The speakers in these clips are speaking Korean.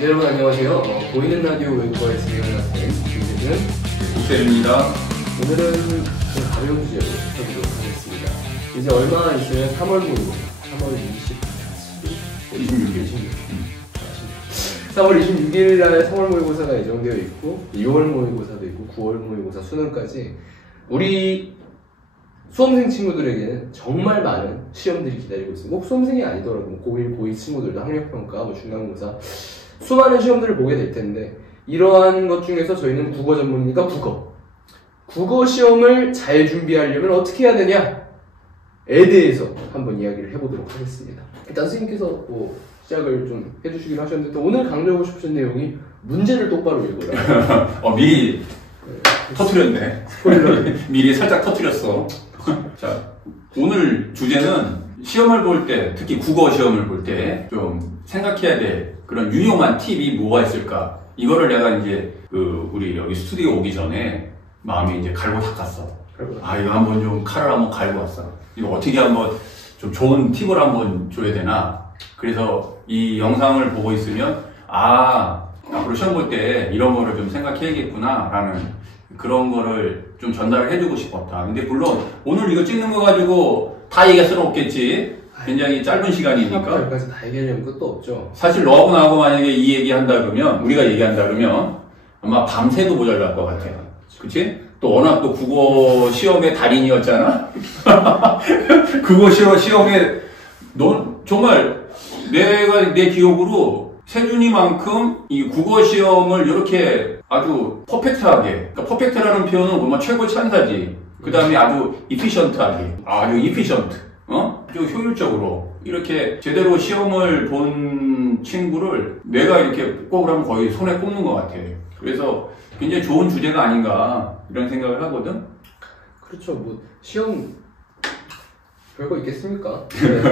네, 여러분 안녕하세요. 보이는 라디오 외국어의 진행을 맡은 김세준 옥세준입니다. 오늘은 좀 가벼운 주제로 해보도록 하겠습니다. 이제 얼마 있으면 3월 모의고사 3월 26일 날 3월 모의고사가 예정되어 있고 6월 모의고사도 있고 9월 모의고사 수능까지 우리 수험생 친구들에게는 정말 많은 시험들이 기다리고 있습니다. 꼭 수험생이 아니더라도 고1, 고2 친구들도 학력평가, 중간고사 수많은 시험들을 보게 될 텐데 이러한 것 중에서 저희는 국어 전문이니까 국어 시험을 잘 준비하려면 어떻게 해야 되냐에 대해서 한번 이야기를 해보도록 하겠습니다. 일단 선생님께서 시작을 좀 해주시기로 하셨는데 또 오늘 강조하고 싶으신 내용이 문제를 똑바로 읽어라. 미리 터트렸네. 미리 살짝 터트렸어. 자, 오늘 주제는 시험을 볼 때, 특히 국어 시험을 볼 때 좀 생각해야 될 그런 유용한 팁이 뭐가 있을까? 이거를 내가 이제 우리 여기 스튜디오 오기 전에 마음에 이제 갈고 닦았어. 이거 한번 좀 칼을 한번 갈고 왔어. 이거 어떻게 한번 좀 좋은 팁을 한번 줘야 되나? 그래서 이 영상을 보고 있으면 앞으로 시험 볼 때 이런 거를 좀 생각해야겠구나 라는 그런 거를 좀 전달을 해주고 싶었다. 근데 물론 오늘 이거 찍는 거 가지고 다 얘기할 수는 없겠지. 굉장히 짧은 시간이니까. 여기까지 다 얘기하려면 끝도 없죠. 사실 너하고 나하고 만약에 이 얘기한다 그러면, 우리가 얘기한다 그러면 아마 밤새도 모자랄 것 같아. 그치? 또 워낙 또 국어 시험의 달인이었잖아? 국어 시험에 넌 정말 내 기억으로 세준이만큼 이 국어 시험을 이렇게 아주 퍼펙트하게, 그러니까 퍼펙트라는 표현은 정말 최고 찬사지. 그 다음에 아주 이피션트하게, 아주 이피션트. 좀 효율적으로 이렇게 제대로 시험을 본 친구를 내가 이렇게 꼽으라면 거의 손에 꼽는 것 같아. 그래서 굉장히 좋은 주제가 아닌가 이런 생각을 하거든. 그렇죠. 시험 별거 있겠습니까? 네.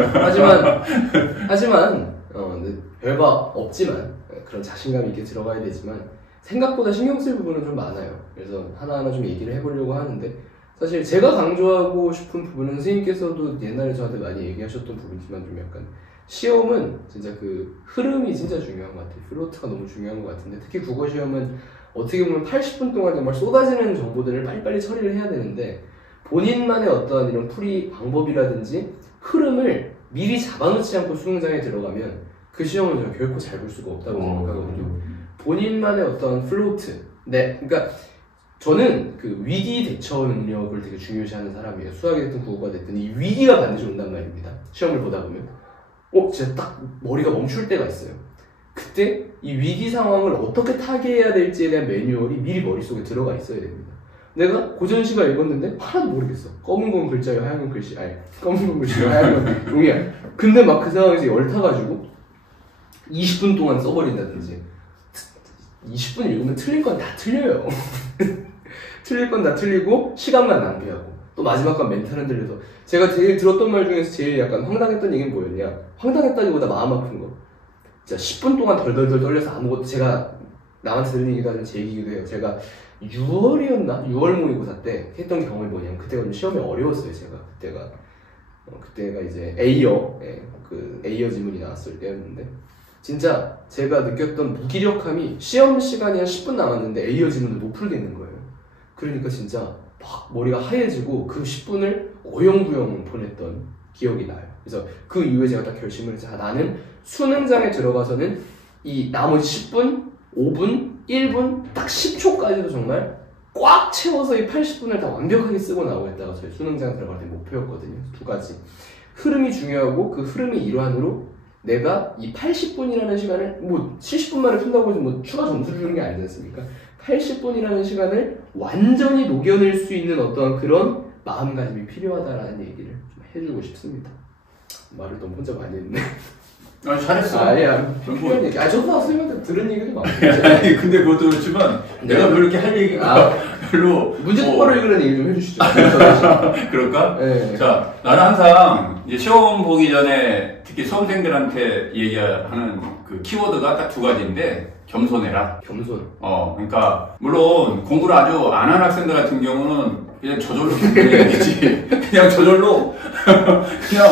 하지만 별거 없지만 그런 자신감 있게 들어가야 되지만 생각보다 신경 쓸 부분은 좀 많아요. 그래서 하나하나 좀 얘기를 해보려고 하는데 사실 제가 강조하고 싶은 부분은 선생님께서도 옛날에 저한테 많이 얘기하셨던 부분이지만 좀 약간 시험은 진짜 그 흐름이 진짜 중요한 것 같아요. 플로트가 너무 중요한 것 같은데 특히 국어 시험은 어떻게 보면 80분 동안 정말 쏟아지는 정보들을 빨리빨리 처리를 해야 되는데 본인만의 어떤 이런 풀이 방법이라든지 흐름을 미리 잡아놓지 않고 수능장에 들어가면 그 시험은 저는 결코 잘 볼 수가 없다고 생각하거든요. 본인만의 어떤 플로트, 그러니까 저는 그 위기 대처 능력을 되게 중요시하는 사람이에요. 수학이 됐든 국어가 됐든 이 위기가 반드시 온단 말입니다. 시험을 보다 보면 진짜 딱 머리가 멈출 때가 있어요. 그때 이 위기 상황을 어떻게 타개해야 될지에 대한 매뉴얼이 미리 머릿속에 들어가 있어야 됩니다. 내가 고전시가 읽었는데 하나도 모르겠어. 검은 건 글자요, 하얀 건 글씨. 검은 건 글씨요, 하얀 건 종이야. 근데 막 그 상황에서 열타가지고 20분 동안 써버린다든지 20분 읽으면 틀릴 건 다 틀려요. 틀릴 건 다 틀리고 시간만 낭비하고 또 마지막 건 멘탈 흔들려서 제가 제일 들었던 말 중에서 제일 약간 황당했던 얘기는 뭐였냐, 황당했다기보다 마음 아픈 거, 진짜 10분 동안 덜덜덜 떨려서 아무것도, 제가 남한테 들은 얘기가 좀 제 얘기기도 해요. 제가 6월이었나? 6월 모의고사 때 했던 경험이 뭐냐면 그때가 좀 시험이 어려웠어요. 그때가 이제 A어 지문이 나왔을 때였는데 진짜 제가 느꼈던 무기력함이 시험 시간이 한 10분 남았는데 A어 지문을 못 풀겠는 거예요. 그러니까 진짜 막 머리가 하얘지고 그 10분을 어영부영 보냈던 기억이 나요. 그래서 그 이후에 제가 딱 결심을 했죠. 나는 수능장에 들어가서는 이 나머지 10분, 5분, 1분, 딱 10초까지도 정말 꽉 채워서 이 80분을 다 완벽하게 쓰고 나오겠다가 저희 수능장 들어갈 때 목표였거든요. 두 가지. 흐름이 중요하고 그 흐름의 일환으로 내가 이 80분이라는 시간을 70분 만에 푼다고 해서 추가 점수를 주는 게 아니지 않습니까? 80분이라는 시간을 완전히 녹여낼 수 있는 어떤 그런 마음가짐이 필요하다라는 얘기를 좀 해주고 싶습니다. 말을 너무 혼자 많이 했네. 잘했어. 필요한 얘기. 저도 선생님한테 들은 얘기도 많고. 근데 그것도 그렇지만 내가 별로 이렇게 할 얘기가 별로. 문제 똑바로 읽으라는 얘기 좀 해주시죠. 그럴까? 네. 자, 나는 항상 이제 시험 보기 전에 특히 수험생들한테 얘기하는 그 키워드가 딱 두 가지인데 겸손해라. 겸손. 그러니까 물론 공부를 아주 안 하는 학생들 같은 경우는 그냥 저절로 겸손해야겠지. 그냥 저절로 그냥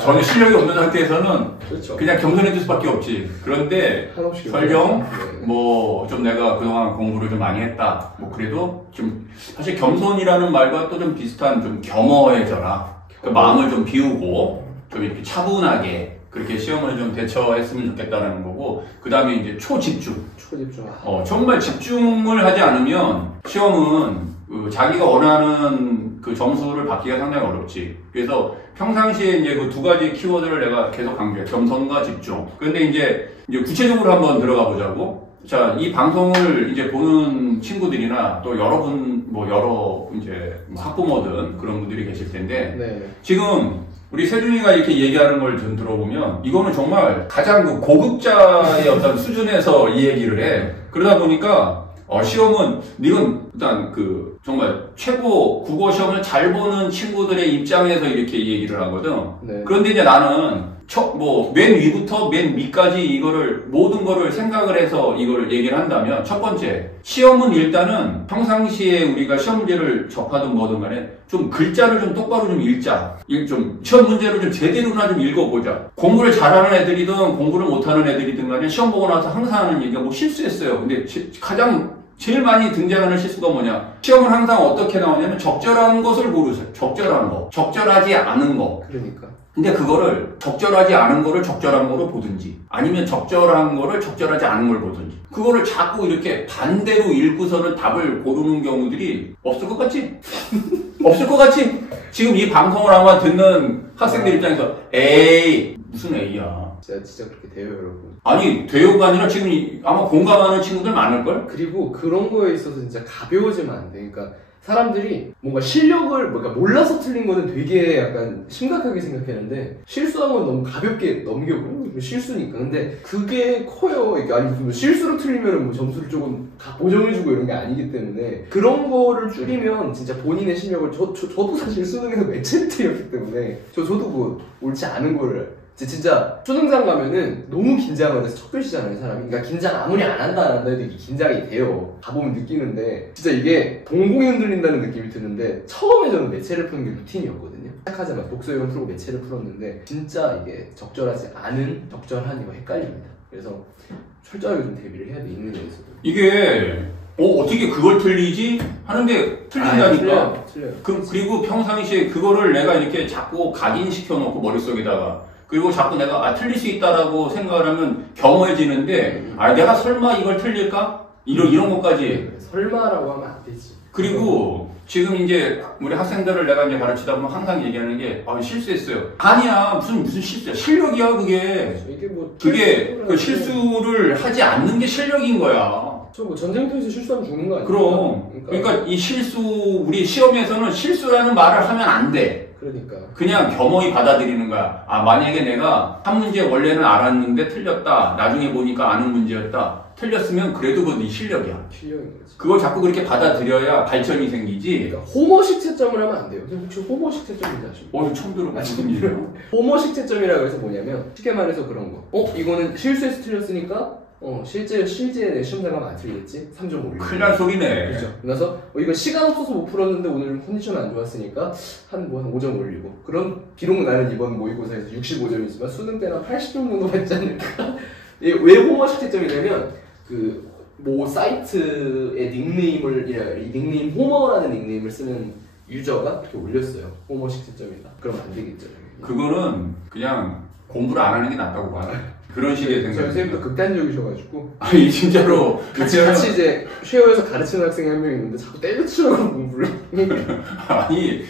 전혀 실력이 없는 상태에서는 그렇죠. 그냥 겸손해질 수밖에 없지. 그런데 한없이 설령 네. 뭐 좀 내가 그동안 공부를 좀 많이 했다. 뭐 그래도 좀 사실 겸손이라는 말과 또 좀 비슷한 좀 겸허해져라. 그 마음을 좀 비우고 좀 이렇게 차분하게 그렇게 시험을 좀 대처했으면 좋겠다는 거고, 그 다음에 이제 초집중. 초집중. 정말 집중을 하지 않으면 시험은 자기가 원하는 그 점수를 받기가 상당히 어렵지. 그래서 평상시에 이제 그 두 가지 키워드를 내가 계속 강조해. 겸손과 집중. 그런데 이제 구체적으로 한번 들어가 보자고. 자, 이 방송을 이제 보는 친구들이나 또 여러분, 뭐 여러 이제 학부모든 그런 분들이 계실 텐데, 네. 지금 우리 세준이가 이렇게 얘기하는 걸 좀 들어보면 이거는 정말 가장 그 고급자의 어떤 수준에서 이 얘기를 해. 그러다 보니까 시험은 이건 일단 그 정말 최고 국어 시험을 잘 보는 친구들의 입장에서 이렇게 얘기를 하거든. 네. 그런데 이제 나는 맨 위부터 맨 밑까지 이거를 모든 거를 생각을 해서 이걸 얘기를 한다면, 첫 번째, 시험은 일단은 평상시에 우리가 시험 문제를 접하든 뭐든 간에 좀 글자를 좀 똑바로 좀 읽자. 좀 시험 문제를 좀 제대로나 좀 읽어보자. 공부를 잘하는 애들이든 공부를 못하는 애들이든 간에 시험 보고 나서 항상 하는 얘기가 뭐 실수했어요. 근데 제일 많이 등장하는 실수가 뭐냐? 시험은 항상 어떻게 나오냐면 적절한 것을 고르세요. 적절한 거. 적절하지 않은 거. 그러니까. 근데 그거를 적절하지 않은 거를 적절한 거로 보든지, 아니면 적절한 거를 적절하지 않은 걸 보든지, 그거를 자꾸 이렇게 반대로 읽고서는 답을 고르는 경우들이 없을 것 같지? 없을 것 같지? 지금 이 방송을 아마 듣는 학생들 입장에서 에이 무슨 A야. 진짜 그렇게 돼요, 여러분. 아니, 돼요가 아니라 지금 아마 공감하는 친구들 많을걸? 그리고 그런 거에 있어서 진짜 가벼워지면 안 돼. 그러니까 사람들이 뭔가 실력을 몰라서 틀린 거는 되게 약간 심각하게 생각했는데, 실수한 건 너무 가볍게 넘겨고 실수니까. 근데 그게 커요. 그러니까 아니 무슨 실수로 틀리면 뭐 점수를 조금 다 보정해주고 이런 게 아니기 때문에, 그런 거를 줄이면 진짜 본인의 실력을 저도 사실 수능에서 매체를 틀렸기 때문에 저도 뭐 옳지 않은 거를 진짜 수능장 가면은 너무 긴장을 해서 첫 글씨잖아요, 사람이. 그러니까 긴장 아무리 안 한다 해도 이게 긴장이 돼요. 가보면 느끼는데 진짜 이게 동공이 흔들린다는 느낌이 드는데, 처음에 저는 매체를 푸는 게 루틴이었거든요. 시작하자마자 독서 요령 풀고 매체를 풀었는데 진짜 이게 적절하지 않은 적절한이가 헷갈립니다. 그래서 철저하게 좀 대비를 해야 돼, 읽는 데에서도. 이게 어떻게 그걸 틀리지? 하는데 틀린다니까. 틀려요. 그리고 평상시에 그거를 내가 이렇게 자꾸 각인시켜 놓고 머릿속에다가, 그리고 자꾸 내가 틀릴 수 있다라고 생각을 하면 겸허해지는데, 내가 설마 이걸 틀릴까? 이런 것까지. 설마라고 하면 안 되지. 그리고 지금 이제 우리 학생들을 내가 이제 가르치다 보면 항상 얘기하는 게, 실수했어요. 아니야, 무슨 실수야. 실력이야, 그게. 그게 그 실수를 하지 않는 게 실력인 거야. 뭐 전쟁터에서 실수하면 죽는 거 아니야? 그럼. 그러니까 이 우리 시험에서는 실수라는 말을 하면 안 돼. 그러니까. 그냥 겸허히 받아들이는 거야. 만약에 내가 한 문제 원래는 알았는데 틀렸다. 나중에 보니까 아는 문제였다. 틀렸으면 그래도 그건 네 실력이야. 실력인 거지. 그걸 자꾸 그렇게 받아들여야 발전이 생기지. 그러니까 호머식 채점을 하면 안 돼요. 혹시 호머식 채점인지 아십니까? 처음 들어봐. 무슨 일이에요? 호머식 채점이라고 해서 뭐냐면, 쉽게 말해서 그런 거. 이거는 실수해서 틀렸으니까 실제 내 시험장 가면 안 틀리겠지? 3점 올리고. 큰일 날 소리네. 그렇죠. 그래서 이거 시간 없어서 못 풀었는데 오늘 컨디션 안 좋았으니까 한 5점 올리고. 그럼 비록 나는 이번 모의고사에서 65점이지만 수능 때는 80점 정도 받지 않을까? 왜 호머식 채점이냐면, 모 사이트의 닉네임 호머라는 닉네임을 쓰는 유저가 이렇게 올렸어요. 호머식 채점이다. 그러면 안 되겠죠. 그거는 그냥 공부를 안 하는 게 낫다고 봐. 그런 식의 생각. 저희 선생님도 극단적이셔가지고. 아니, 진짜로. 같이 이제 쉐어에서 가르치는 학생이 한 명 있는데 자꾸 때려치려고 공부를. 아니,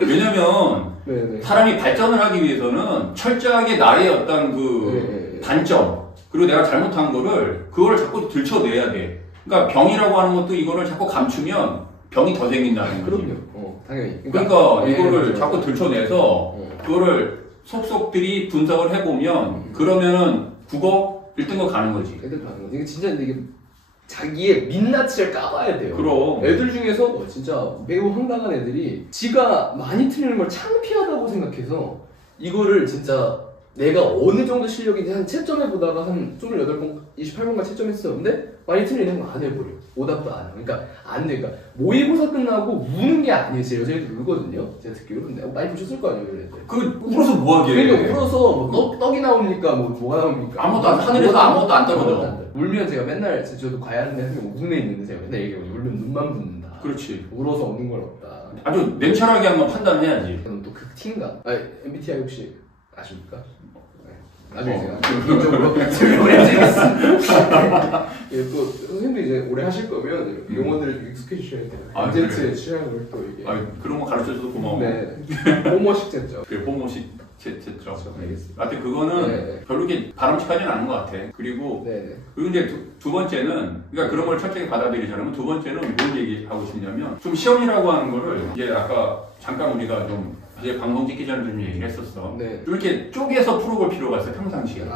왜냐면, 네네. 사람이 발전을 하기 위해서는 철저하게 나의 어떤 단점, 그리고 내가 잘못한 그거를 자꾸 들춰내야 돼. 그러니까 병이라고 하는 것도 이거를 자꾸 감추면 병이 더 생긴다는 거지. 그럼요. 당연히. 그러니까 이거를 자꾸 들춰내서 그거를 속속들이 분석을 해보면, 그러면은 국어 1등급 가는 거지. 1등 가는 거지. 이게 진짜 이게 자기의 민낯을 까봐야 돼요. 그럼. 애들 중에서 진짜 매우 황당한 애들이 지가 많이 틀리는 걸 창피하다고 생각해서 이거를 진짜 내가 어느 정도 실력인지 한 채점해 보다가 한 28번, 28번간 채점했어. 근데 많이 틀리는 거 안 해버려. 오답도 안 해요. 그러니까 안 돼. 그러니까 모의고사 끝나고 우는 게 아니에요. 제 여자애들 울거든요. 제가 듣기로. 근데 많이 보셨을 거 아니에요, 그랬는데. 그 울어서 뭐하게? 그러니까 울어서 뭐 떡이 나옵니까? 뭐가 나옵니까? 아무것도 안, 하늘에서 아무것도 안 떨어져. 울면 제가 맨날 저도 과외하는데 한명 우는 애 있는데 제가 맨날 얘기해요. 울면 눈만 붓는다. 그렇지. 울어서 없는 건 없다. 아주 냉철하게 한번 판단해야지. 저는 또 극티인가? MBTI 혹시 아십니까? 나중에 제가 개인적으로 설명을 예, 또 선생님도 이제 오래 하실 거면 용어들을 좀 익숙해지셔야 돼요. 엔젠트의 취향을 또 이게. 그런 거 가르쳐줘서 고마워. 네. 호모식 젠죠. 그래, 호모식 젠죠. 알겠습니다. 하여튼 그거는 네. 별로 이렇게 바람직하진 않은 것 같아. 그리고 이제 두 번째는, 그러니까 그런 걸 철저히 받아들이자면 두 번째는 뭘 얘기하고 싶냐면, 좀 시험이라고 하는 거를 이제 아까 잠깐 우리가 좀 이제 방송 찍기 전에 좀 얘기를 했었어. 네. 좀 이렇게 쪼개서 풀어볼 필요가 있어, 평상시에. 네.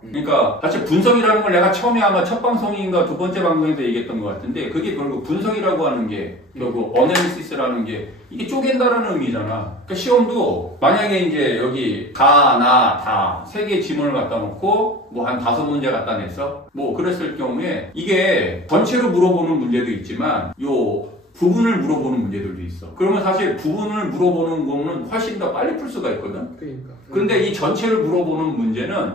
그러니까 사실 분석이라는 걸 내가 처음에 아마 첫 방송인가 두 번째 방송에서 얘기했던 것 같은데, 그게 결국 분석이라고 하는 게 결국 어널리시스라는 게 이게 쪼갠다라는 의미잖아. 그러니까 시험도 만약에 이제 여기 가, 나, 다 세 개의 지문을 갖다 놓고 뭐 한 5문제 갖다 냈어. 뭐 그랬을 경우에 이게 전체로 물어보는 문제도 있지만 요 부분을 물어보는 문제들도 있어. 그러면 사실 부분을 물어보는 거는 훨씬 더 빨리 풀 수가 있거든. 그러니까. 그런데 이 전체를 물어보는 문제는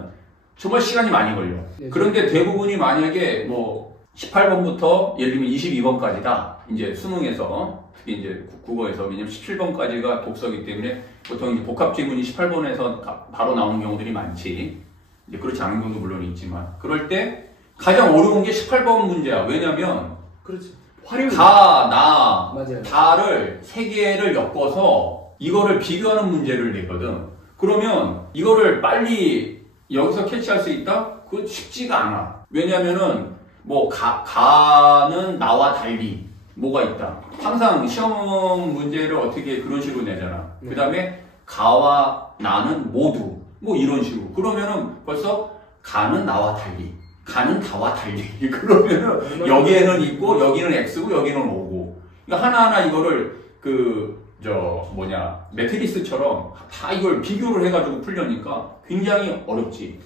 정말 시간이 많이 걸려. 네, 그런데 대부분이 만약에 뭐 18번부터 예를 들면 22번까지다. 이제 수능에서 특히 이제 국어에서 왜냐면 17번까지가 독서이기 때문에 보통 이제 복합 지문이 18번에서 바로 나오는 경우들이 많지. 이제 그렇지 않은 경우도 물론 있지만 그럴 때 가장 어려운 게 18번 문제야. 왜냐면 그렇지. 가, 나, 맞아요. 다를 세 개를 엮어서 이거를 비교하는 문제를 내거든. 그러면 이거를 빨리 여기서 캐치할 수 있다? 그건 쉽지가 않아. 왜냐면은 뭐 가는 나와 달리 뭐가 있다. 항상 시험 문제를 어떻게 그런 식으로 내잖아. 그 다음에 가와 나는 모두 뭐 이런 식으로. 그러면은 벌써 가는 나와 달리. 가는 다와 달리. 그러면은 여기에는 있고 여기는 X고 여기는 O고. 그러니까 하나하나 이거를 매트리스처럼 다 이걸 비교를 해가지고 풀려니까 굉장히 어렵지.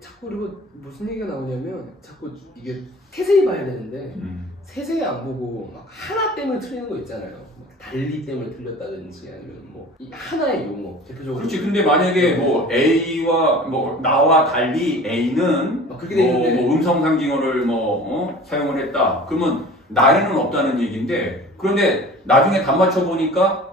자꾸 그리고 무슨 얘기가 나오냐면 자꾸 이게 세세히 봐야 되는데 세세히 안 보고 막 하나 때문에 틀리는 거 있잖아요. 달리 때문에 틀렸다든지 아니면 뭐 이 하나의 용어 대표적으로. 그렇지. 근데 만약에 뭐 A와 뭐 나와 달리 A는 그렇게 돼 있는데 뭐 음성 상징어를 사용을 했다. 그러면 나에는 없다는 얘기인데 그런데 나중에 답 맞춰 보니까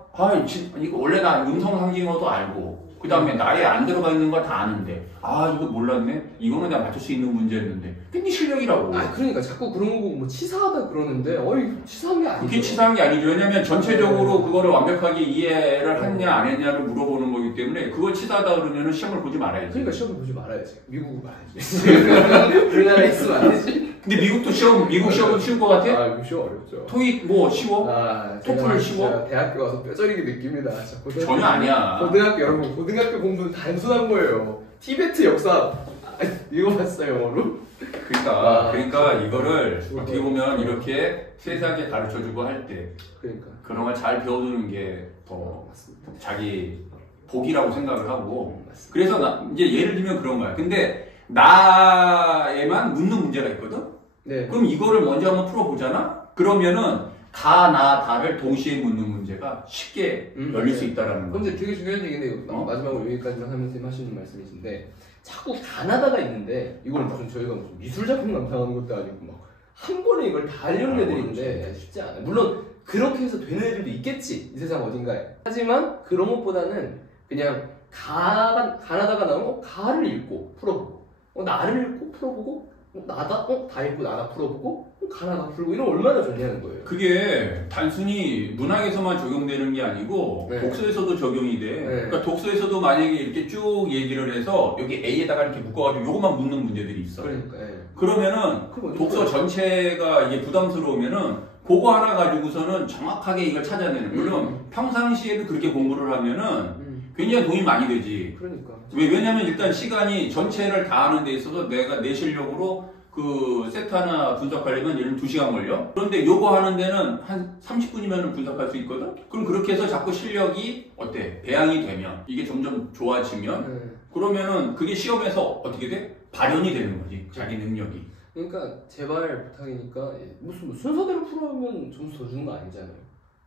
이거 원래 나 음성 상징어도 알고 그 다음에 나에 안 들어가 있는 거 다 아는데 이거 몰랐네? 이거는 내가 맞출 수 있는 문제였는데 근데 실력이라고. 그러니까 자꾸 그런 거 보고 뭐 치사하다 그러는데 치사한 게 아니죠. 그게 치사한 게 아니죠. 왜냐면 전체적으로 그거를 완벽하게 이해를 했냐 안 했냐를 물어보는 거기 때문에 그걸 치사하다 그러면 시험을 보지 말아야지. 그러니까 시험을 보지 말아야지. 미국을 봐야지. 우리나라에 있으면 안 되지. 근데 미국 시험은 쉬운 거 같아? 미국 시험 어렵죠. 토익 뭐 쉬워? 토플 쉬워? 대학교 와서 뼈저리게 느낍니다. 전혀 아니야. 고등학교 여러분 고등학교 공부는 단순한 거예요. 티베트 역사 읽어봤어요 영어로? 그러니까 이거를 어떻게 보면 이렇게 세세하게 가르쳐주고 할 때 그런 걸 잘 배워두는 게 더 자기 복이라고 생각을 하고 그래서 이제 예를 들면 그런 거야. 근데 나에만 묻는 문제가 있거든? 네. 그럼 이거를 먼저 한번 풀어보잖아? 그러면은 가, 나, 다를 동시에 묻는 문제가 쉽게 열릴 수 있다라는 거야. 근데 되게 중요한 얘기인데 마지막으로 여기까지만 하면서 하시는 말씀이신데 자꾸 가나다가 있는데 이걸 무슨 저희가 무슨 미술 작품 감상하는 것도 아니고 막 한 번에 이걸 다 하려는 애들인데 쉽지 않아요. 물론 그렇게 해서 되는 애들도 있겠지 이 세상 어딘가에. 하지만 그런 것보다는 그냥 가나다가 나오면 가를 읽고 풀어보고 나를 읽고 풀어보고 나다? 다 읽고 나다 풀어보고 가나다 풀고 이러면 얼마나 좋냐는 거예요. 그게 단순히 문학에서만 적용되는 게 아니고 독서에서도 적용이 돼. 그러니까 독서에서도 만약에 이렇게 쭉 얘기를 해서 여기 A에다가 이렇게 묶어가지고 요것만 묻는 문제들이 있어. 그러면은 독서 전체가 이게 부담스러우면은 그거 하나 가지고서는 정확하게 이걸 찾아내는. 물론 평상시에도 그렇게 공부를 하면은 굉장히 도움이 많이 되지. 왜냐면 일단 시간이 전체를 다 하는 데 있어서 내가 내 실력으로 그 세트 하나 분석하려면 예를 들면 2시간 걸려. 그런데 요거 하는 데는 한 30분이면 분석할 수 있거든? 그럼 그렇게 해서 자꾸 실력이 배양이 되면 이게 점점 좋아지면 그러면은 그게 시험에서 어떻게 돼? 발현이 되는 거지. 자기 능력이. 그러니까 제발 부탁이니까 무슨 뭐 순서대로 풀어오면 점수 더 주는 거 아니잖아요.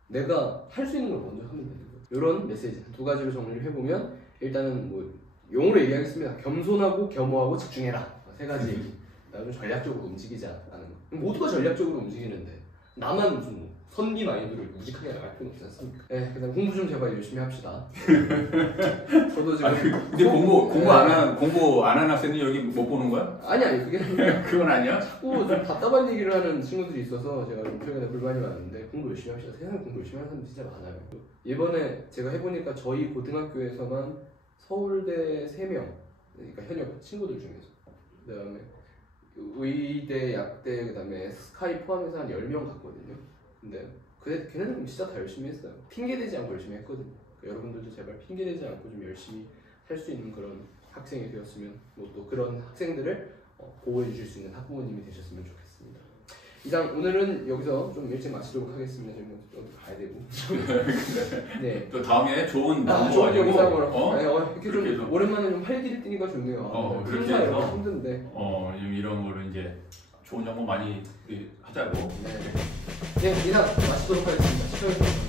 내가 할 수 있는 걸 먼저 하면 되는 거예요. 이런 메시지 두 가지로 정리를 해보면 일단은 뭐 용어로 얘기하겠습니다. 겸손하고 겸허하고 집중해라. 세 가지 얘기. 좀 전략적으로 움직이자 라는 거. 모두가 전략적으로 움직이는데 나만 무슨 뭐 선비 마인드를 무직하게 나갈 필요는 없지 않습니까? 네, 그다음 공부 좀 제발 열심히 합시다. 저도 지금 근데 공부 안 하는 학생이 여기 못 보는 거야? 아니 그게 그건 아니야? 자꾸 좀 답답한 얘기를 하는 친구들이 있어서 제가 좀 최근에 불만이 많은데 공부 열심히 합시다. 세상에 공부 열심히 하는 사람 진짜 많아요. 이번에 제가 해보니까 저희 고등학교에서만 서울대 3명, 그러니까 현역 친구들 중에서 그다음에 의대, 약대, 그다음에 스카이 포함해서 한 10명 갔거든요. 근데 걔네들은 진짜 다 열심히 했어요. 핑계대지 않고 열심히 했거든요. 그러니까 여러분들도 제발 핑계대지 않고 좀 열심히 할 수 있는 그런 학생이 되었으면, 뭐 또 그런 학생들을 보호해 주실 수 있는 학부모님이 되셨으면 좋겠습니다. 이상 오늘은 여기서 좀 일찍 마치도록 하겠습니다. 지금 또 가야 되고. 네. 또 다음에 좋은 좋은 영상으로. 네, 이렇게 좀 해서. 오랜만에 좀 활기를 띠니까 좋네요. 그렇게 해서 힘든데. 이런 거를 이제 좋은 정보 많이 하자고. 네. 네, 이상 마치도록 하겠습니다. 시청해주셔서